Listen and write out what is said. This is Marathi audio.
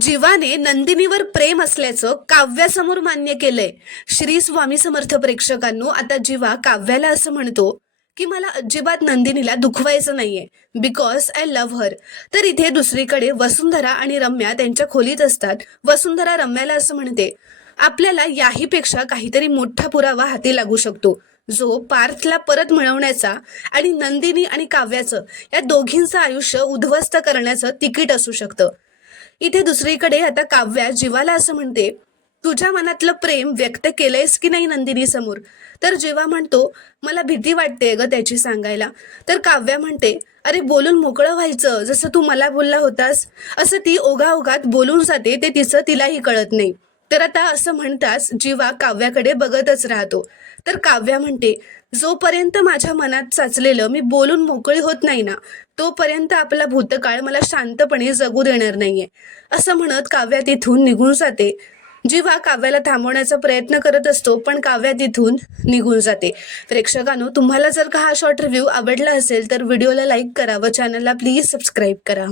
जीवाने नंदिनीवर प्रेम असल्याचं काव्यासमोर मान्य केलंय. श्री स्वामी समर्थ प्रेक्षकांनो आता जीवा काव्याला असं म्हणतो की मला अजिबात नंदिनीला दुखवायचं नाहीये. बिकॉज आय लव्ह हर तर इथे दुसरीकडे वसुंधरा आणि रम्या त्यांच्या खोलीत असतात. वसुंधरा रम्याला असं म्हणते आपल्याला याहीपेक्षा काहीतरी मोठा पुरावा हाती लागू शकतो. जो पार्थला परत मिळवण्याचा आणि नंदिनी आणि काव्याचं या दोघींचं आयुष्य उद्ध्वस्त करण्याचं तिकीट असू शकतं. इथे दुसरीकडे आता काव्या जीवाला असं म्हणते तुझ्या मनातलं प्रेम व्यक्त केलंयस की नाही नंदिनी समोर? तर जेव्हा म्हणतो मला भीती वाटते ग त्याची सांगायला. तर काव्या म्हणते अरे बोलून मोकळं व्हायचं जसं तू मला बोलला होतास असं ती ओघाओघात बोलून जाते ते तिचं तिलाही कळत नाही. तर आता असं म्हणताच जीवा काव्याकडे बघतच राहतो. तर काव्या म्हणते जोपर्यंत माझ्या मनात साचलेलं मी बोलून मोकळी होत नाही ना तोपर्यंत आपला भूतकाळ मला शांतपणे जगू देणार नाहीये. असं म्हणत काव्या तिथून निघून जाते. जीवा काव्याला थांबवण्याचा प्रयत्न करत असतो पण काव्या तिथून निघून जाते. प्रेक्षकांनो तुम्हाला जर का हा शॉर्ट रिव्ह्यू आवडला असेल तर व्हिडिओला लाईक करा व चॅनलला प्लीज सबस्क्राईब करा.